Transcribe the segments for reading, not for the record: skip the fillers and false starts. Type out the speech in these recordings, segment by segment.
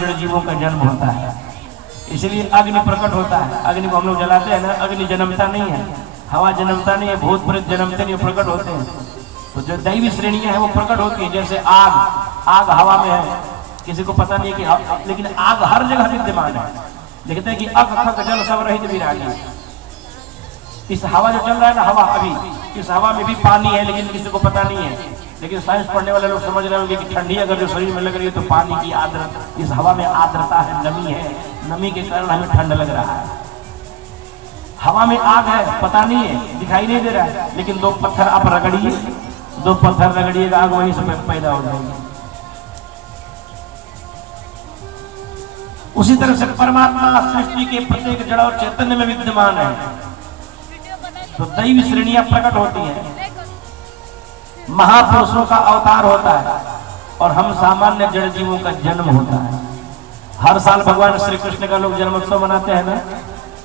जड़ जीवों का जन्म होता है। इसलिए अग्नि प्रकट होता है। अग्नि को हम लोग जलाते हैं ना, अग्नि जन्मता नहीं है, हवा जन्मता नहीं है, भूत प्रेत जन्मते नहीं, प्रकट होते हैं। तो जो दैवी श्रेणियां हैं वो प्रकट होती है। जैसे आग हवा में है, किसी को पता नहीं कि, लेकिन आग हर जगह विद्यमान है। लिखते हैं कि अख खक जल सब रहित विरागी। इस हवा जो चल रहा है ना, हवा अभी इस हवा में भी पानी है, लेकिन किसी को पता नहीं है। लेकिन साइंस पढ़ने वाले लोग समझ रहे होंगे कि ठंडी अगर जो शरीर में लग रही है तो पानी की आर्द्रता, इस हवा में आर्द्रता है, नमी है, नमी के कारण हमें ठंड लग रहा है। हवा में आग है, पता नहीं है, दिखाई नहीं दे रहा है, लेकिन दो पत्थर आप रगड़िए, दो पत्थर रगड़िएगा, आग वहीं से पैदा हो जाएगी। उसी तरह से परमात्मा सृष्टि के प्रत्येक जड़ और चैतन्य में विद्यमान है। तो दैवी श्रेणियां प्रकट होती हैं, महापुरुषों का अवतार होता है, और हम सामान्य जड़ जीवों का जन्म होता है। हर साल भगवान श्री कृष्ण का लोग जन्मोत्सव मनाते हैं ना।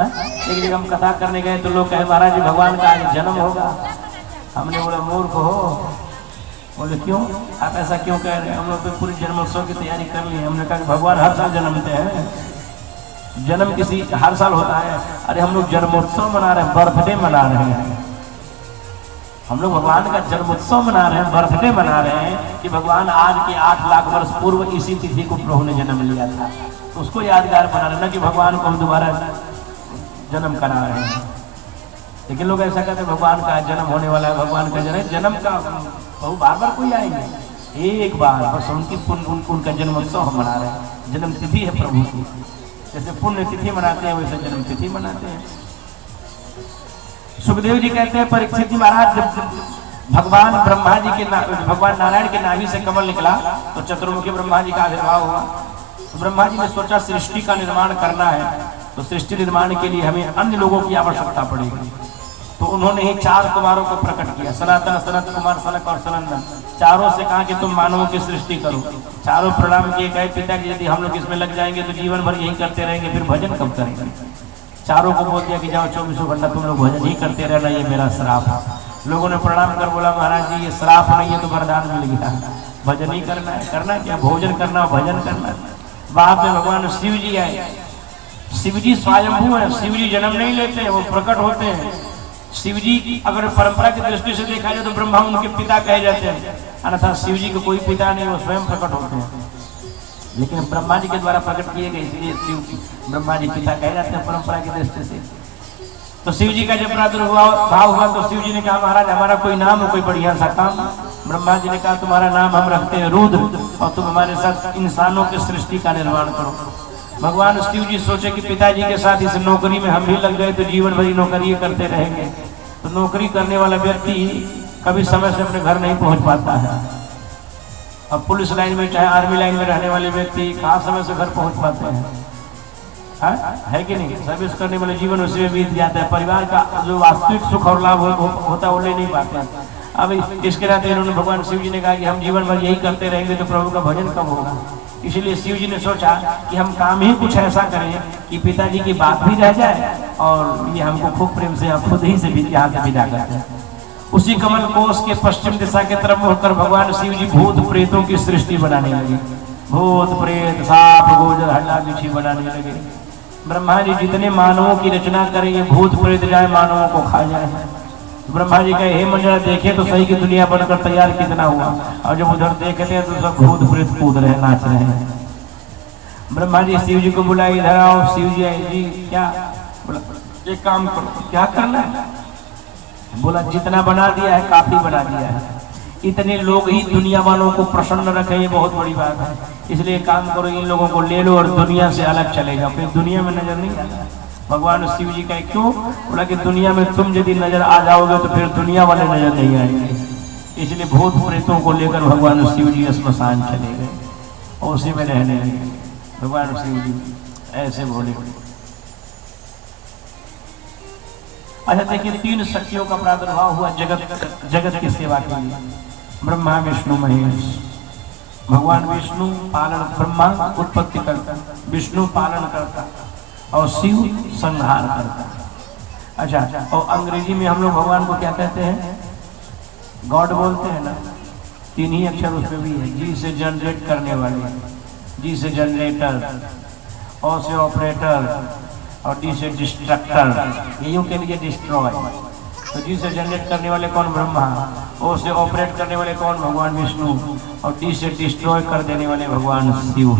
एक जगह हम कथा करने गए तो लोग कहे महाराज जी भगवान का आज जन्म होगा। हमने बोला मूर्ख हो। बोले क्यों, आप ऐसा क्यों कह रहे हैं? हम लोग तो पूरी जन्मोत्सव की तैयारी कर ली। हमने कहा भगवान हर साल जन्मते हैं, जन्म किसी हर साल होता है। अरे हम लोग जन्मोत्सव मना रहे हैं, बर्थडे मना रहे हैं। हम लोग भगवान का जन्मोत्सव मना रहे हैं, बर्थडे मना रहे हैं कि भगवान आज के 8 लाख वर्ष पूर्व इसी तिथि को प्रभु ने जन्म लिया था। तो उसको यादगार बना रहे हैं, कि भगवान को हम दोबारा जन्म करा रहे हैं। लेकिन लोग ऐसा कहते हैं भगवान का जन्म होने वाला है, भगवान का जन्म का बहु बार कोई आएंगे, एक बार बस उनका जन्मोत्सव हम मना रहे हैं। जन्म तिथि है प्रभु की। जैसे पुण्य तिथि मनाते हैं वैसे जन्म तिथि मनाते हैं। सुखदेव जी कहते हैं परीक्षित जी महाराज, जब भगवान ब्रह्मा जी के भगवान नारायण के नाभि से कमल निकला तो चतुर्मुखी ब्रह्मा जी का आविर्भाव हुआ। तो ब्रह्मा जी ने सोचा सृष्टि का निर्माण करना है, तो सृष्टि निर्माण के लिए हमें अन्य लोगों की आवश्यकता पड़ेगी। तो उन्होंने ही 4 कुमारों को प्रकट किया, सनातन, सनत कुमार, सनक और सनंदन। चारों से कहा कि तुम मानवों की सृष्टि करो। चारों प्रणाम किए, कहे पिताजी यदि हम लोग इसमें लग जाएंगे तो जीवन भर यही करते रहेंगे, फिर भजन कब करेंगे? चारों को बोल दिया कि जाओ 24 घंटा तुम लोग भजन ही करते रहना, ये मेरा श्राप है। लोगों ने प्रणाम कर बोला महाराज जी ये श्राप नहीं है, तो वरदान मिल गया, भजन ही करना है। करना क्या, भोजन करना, भजन करना। बाद में भगवान शिव जी आए। शिव जी स्वयंभू है, शिव जी जन्म नहीं लेते हैं, वो प्रकट होते हैं। शिव जी अगर परंपरा की दृष्टि से देखा जाए तो ब्रह्मा उनके पिता कहे जाते हैं, अन्यथा शिव जी को कोई पिता नहीं, वो स्वयं प्रकट होते हैं। लेकिन ब्रह्मा जी के द्वारा प्रकट किए गए, इसलिए शिव ब्रह्मा जी पिता कहे जाते हैं परंपरा की दृष्टि से। तो शिव जी का जब प्रादुर्भाव हुआ तो शिव जी ने कहा महाराज हमारा कोई नाम हो, कोई बढ़िया सा काम। ब्रह्मा जी ने कहा तुम्हारा नाम हम रखते हैं रुद्र, और तुम हमारे साथ इंसानों की सृष्टि का निर्माण करो। भगवान शिव जी सोचे कि पिताजी के साथ इस नौकरी में हम भी लग गए तो जीवन भर नौकरी करते रहेंगे। तो नौकरी करने वाला व्यक्ति कभी समय से अपने घर नहीं पहुंच पाता है। अब पुलिस लाइन में चाहे आर्मी लाइन में रहने वाले व्यक्ति कहाँ समय से घर पहुंच पाते हैं? है कि नहीं? सर्विस करने वाले जीवन उसी में बीत जाता है। परिवार का जो वास्तविक सुख और लाभ होता है वो ले नहीं पाते। अब इसके नाते इन्होंने भगवान शिव जी ने कहा कि हम जीवन भर यही करते रहेंगे तो प्रभु का भजन कब होगा? इसलिए शिव जी ने सोचा कि हम काम ही कुछ ऐसा करें कि पिताजी की बात भी रह जाए और ये हमको खूब प्रेम से खुद ही से यहाँ से विदा करते हैं। उसी कमल कोष के पश्चिम दिशा के तरफ होकर भगवान शिव जी भूत प्रेतों की सृष्टि बनाने लगे। भूत प्रेत सांप गोजर हड्डा बिच्छी बनाने लगे। ब्रह्मा जी जितने मानवों की रचना करें ये भूत प्रेत जाए मानवों को खा जाए। ब्रह्मा जी कहे हे मंडल देखे तो सही की दुनिया बनकर तैयार कितना हुआ, और जब उधर देखते हैं तो सब भूत प्रेत कूद रहे नाच रहे हैं। ब्रह्मा जी शिव जी को बुलाए इधर आओ। शिव जी आए जी क्या? बोला एक काम करो। क्या करना है? बोला जितना बना दिया है काफी बना दिया है, इतने लोग ही दुनिया वालों को प्रसन्न रखें ये बहुत बड़ी बात है। इसलिए काम करो इन लोगों को ले लो और दुनिया से अलग चले जाओ, फिर दुनिया में नजर नहीं आना। भगवान शिव जी का क्यों? बोला कि दुनिया में तुम यदि नजर आ जाओगे तो फिर दुनिया वाले नजर नहीं आएंगे। इसलिए भूत प्रेतों को लेकर भगवान शिव जी स्मशान चले गए और उसी में रहने लगे। भगवान शिव जी ऐसे बोले। अच्छा देखिए 3 शक्तियों का प्रादुर्भाव हुआ जगत की सेवा के लिए। ब्रह्मा विष्णु महेश। भगवान विष्णु पालन, ब्रह्मा उत्पत्ति करता, विष्णु पालन करता और शिव संहार करता। अच्छा और अंग्रेजी में हम लोग भगवान को क्या कहते हैं? गॉड बोलते हैं ना। 3 ही अक्षर उसमें भी है, जी से जनरेट करने वाले। जी से जनरेटर, ओ से ऑपरेटर और डी से डिस्ट्रक्टर, ये यूं के लिए डिस्ट्रॉय। तो जी से जनरेट करने वाले कौन? ब्रह्मा। ओ से ऑपरेट करने वाले कौन? भगवान विष्णु। और डी से डिस्ट्रॉय कर देने वाले भगवान शिव।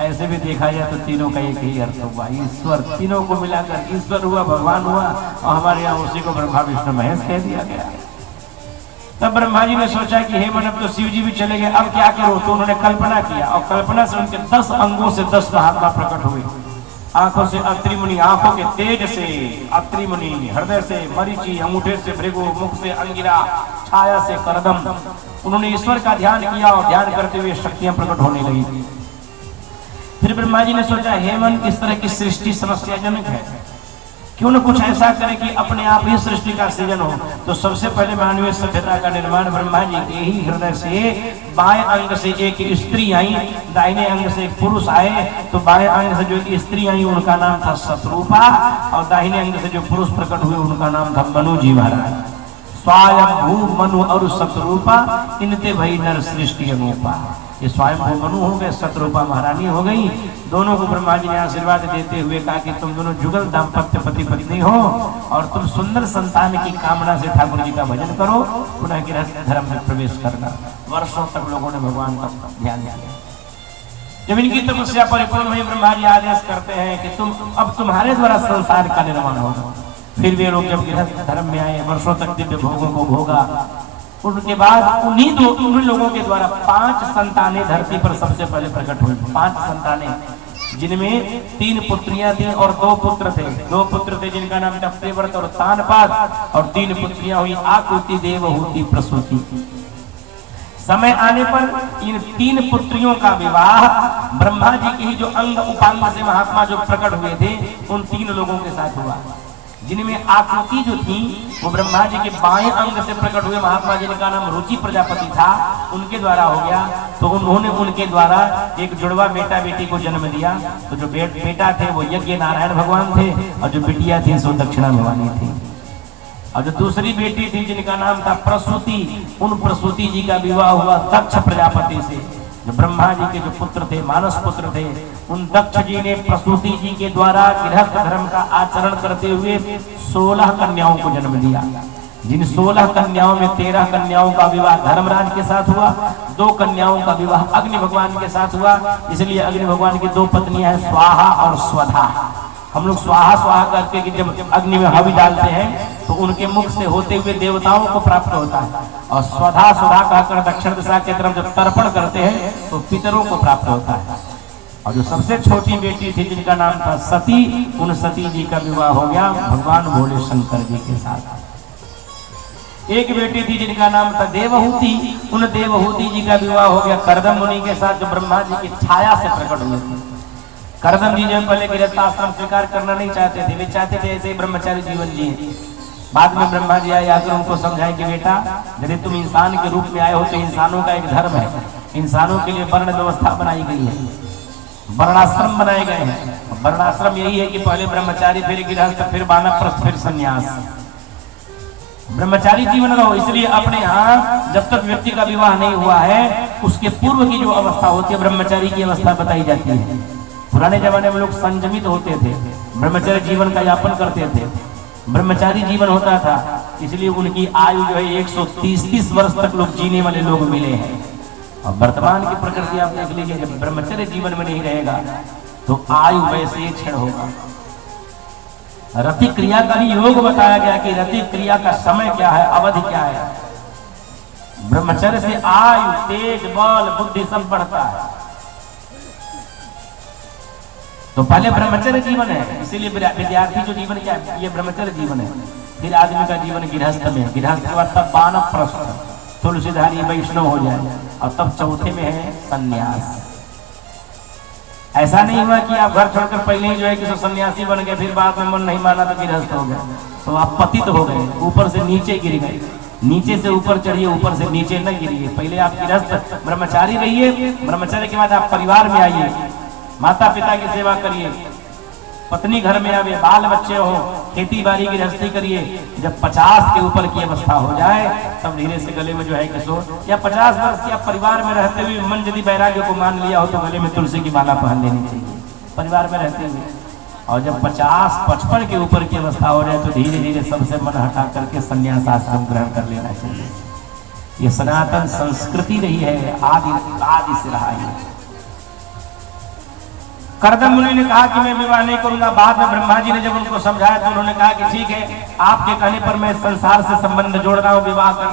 ऐसे भी देखा जाए तो तीनों का एक ही अर्थ हुआ, ईश्वर। तीनों को मिलाकर ईश्वर हुआ, भगवान हुआ, और हमारे यहाँ उसी को ब्रह्मा विष्णु महेश कह दिया गया। तब ब्रह्मा जी ने सोचा कि हे मन, अब तो शिव जी भी चले गए, अब क्या करो? तो उन्होंने कल्पना किया, और कल्पना से उनके 10 अंगों से 10 महात्मा प्रकट हुए। आंखों से अत्रि मुनि, आंखों के तेज से अत्रि मुनि, हृदय से मरीचि, अंगूठे से भृगु, मुख से अंगिरा, छाया से करदम। उन्होंने ईश्वर का ध्यान किया और ध्यान करते हुए शक्तियां प्रकट होने लगी। फिर ब्रह्मा जी ने सोचा, हे मन, इस तरह की सृष्टि समस्याजनक है, क्यों न कुछ ऐसा करे कि अपने आप ही सृष्टि का सृजन हो। तो सबसे पहले मानवीय सभ्यता का निर्माण ब्रह्मा जी के ही हृदय से बाएं अंग से एक स्त्री आई, दाहिने अंग से एक पुरुष आए। तो बाएं अंग से जो स्त्री आई उनका नाम था शतरूपा, और दाहिने अंग से जो पुरुष प्रकट हुए उनका नाम था मनु जी महाराज। स्वयंभू मनु और शतरूपा, इनते भई नर सृष्टि अनूपा। ये स्वयंभू मनु हो गए, शतरूपा महारानी हो गई। दोनों को ब्रह्मा जी ने आशीर्वाद देते हुए कहा कि तुम दोनों जुगल दाम्पत्य पति पत्नी हो, और तुम सुंदर संतान की कामना से ठाकुर जी का भजन करो, पुनः गृहस्थ धर्म में प्रवेश करना। वर्षों तक लोगों ने भगवान का ध्यान दिया। जब इनकी तपस्या परिपूर्ण हुई, ब्रह्मा जी आदेश करते हैं कि अब तुम्हारे द्वारा संसार का निर्माण होगा। फिर वे लोग जब गृहस्थ धर्म में आए, वर्षों तक दिव्य भोगों को भोगा। उनके बाद उन्हीं लोगों के द्वारा 5 संतानें धरती पर सबसे पहले प्रकट हुई। 5 संतानें, जिनमें 3 पुत्रियां थी और 2 पुत्र थे। 2 पुत्र थे जिनका नाम था प्रियव्रत और तानपाद, और 3 पुत्रियां हुई आकृति, देवहूति, प्रसूति। समय आने पर इन 3 पुत्रियों का विवाह ब्रह्मा जी के ही जो अंग उपांग से महात्मा जो प्रकट हुए थे उन 3 लोगों के साथ हुआ। जिनमें आकृति जो थी वो ब्रह्मा जी के बाएं अंग से प्रकट हुए महात्मा, जिनका नाम रुचि प्रजापति था, उनके द्वारा हो गया। तो उन्होंने उनके द्वारा एक जुड़वा बेटा बेटी को जन्म दिया। तो जो बेटा थे वो यज्ञ नारायण भगवान थे, और जो बिटिया थी सो दक्षिणा भवानी थी। और जो दूसरी बेटी थी जिनका नाम था प्रसूति, उन प्रसूति जी का विवाह हुआ दक्ष प्रजापति से। जो ब्रह्मा जी के जो पुत्र थे, मानस पुत्र थे, उन दक्ष जी ने प्रसूति जी के द्वारा गृहस्थ धर्म का आचरण करते हुए 16 कन्याओं को जन्म दिया। जिन 16 कन्याओं में 13 कन्याओं का विवाह धर्मराज के साथ हुआ, 2 कन्याओं का विवाह अग्नि भगवान के साथ हुआ। इसलिए अग्नि भगवान की 2 पत्नियां हैं, स्वाहा और स्वधा। हम लोग स्वाहा स्वाहा करके कि जब अग्नि में हवि डालते हैं तो उनके मुख से होते हुए देवताओं को प्राप्त होता है, और स्वधा स्वधा कहकर दक्षिण दिशा की तरफ जब तर्पण करते हैं तो पितरों को प्राप्त होता है। और जो सबसे छोटी बेटी थी जिनका नाम था सती, उन सती जी का विवाह हो गया भगवान भोले शंकर जी के साथ। एक बेटी थी जिनका नाम था देवहूति, उन देवहूति जी का विवाह हो गया करदम मुनि के साथ, जो ब्रह्मा जी की छाया से प्रकट हुए थे। करदम जी जब पहले गृहस्थाश्रम स्वीकार करना नहीं चाहते थे, वे चाहते थे ऐसे ब्रह्मचारी जीवन जिए। बाद में ब्रह्मा जी आए, आकर उनको समझाए कि बेटा, यदि तुम इंसान के रूप में आए हो तो इंसानों का एक धर्म है, इंसानों के लिए वर्ण व्यवस्था बनाई गई है, वर्णाश्रम बनाए गए हैं। वर्णाश्रम यही है कि पहले ब्रह्मचारी, फिर गृहस्थ, फिर वानप्रस्थ, फिर संन्यास। ब्रह्मचारी जीवन रहो, इसलिए अपने यहाँ जब तक व्यक्ति का विवाह नहीं हुआ है उसके पूर्व की जो अवस्था होती है ब्रह्मचारी की अवस्था बताई जाती है। पुराने जमाने में लोग संयमित होते थे, ब्रह्मचर्य जीवन का यापन करते थे, ब्रह्मचारी जीवन होता था, इसलिए उनकी आयु जो है 130 वर्ष तक लोग जीने वाले लोग मिले हैं। और वर्तमान की प्रकृति आप देख लीजिए, जब ब्रह्मचर्य जीवन में नहीं रहेगा तो आयु वैसे ही क्षीण होगा। रति क्रिया का भी योग बताया गया कि रति क्रिया का समय क्या है, अवधि क्या है। ब्रह्मचर्य से आयु, तेज, बल, बुद्धि सब बढ़ता है। तो पहले ब्रह्मचर्य जीवन है, इसीलिए विद्यार्थी जो जीवन क्या है, ये ब्रह्मचर्य जीवन है। फिर आदमी का जीवन गृहस्थ में, गृहस्थ के बाद तब वानप्रस्थ, तुलसीधारी, वैष्णव हो जाए, और तब चौथे में है संन्यास। ऐसा नहीं हुआ कि आप घर छोड़कर पहले ही जो है कि सन्यासी बन गए, फिर बाद में मन नहीं माना तो गृहस्थ हो गए, तो आप पतित हो गए, ऊपर से नीचे गिर गए। नीचे से ऊपर चढ़िए, ऊपर से नीचे न गिरिए। पहले आप गृहस्थ ब्रह्मचारी रहिए, ब्रह्मचर्य के बाद आप परिवार में आइए, माता पिता की सेवा करिए, पत्नी घर में आवे, बाल बच्चे हो, खेती बाड़ी की गृहस्थी करिए। जब 50 के ऊपर की अवस्था हो जाए तब धीरे से गले में जो है किशोर, या 50 वर्ष के परिवार में रहते हुए मन यदि वैराग्य को मान लिया हो तो गले में तुलसी की माला पहन लेनी चाहिए परिवार में रहते हुए। और जब 50-55 के ऊपर की अवस्था हो जाए तो धीरे धीरे सबसे मन हटा करके संन्यास आश्रम ग्रहण कर लेना चाहिए। ये सनातन संस्कृति रही है, आदि से रहा है। करदम मुनि ने कहा कि मैं विवाह नहीं करूंगा। बाद में ब्रह्मा जी ने जब उनको समझाया तो उन्होंने कहा कि ठीक है, आपके कहने पर मैं संसार से संबंध जोड़ रहा हूं, विवाह कर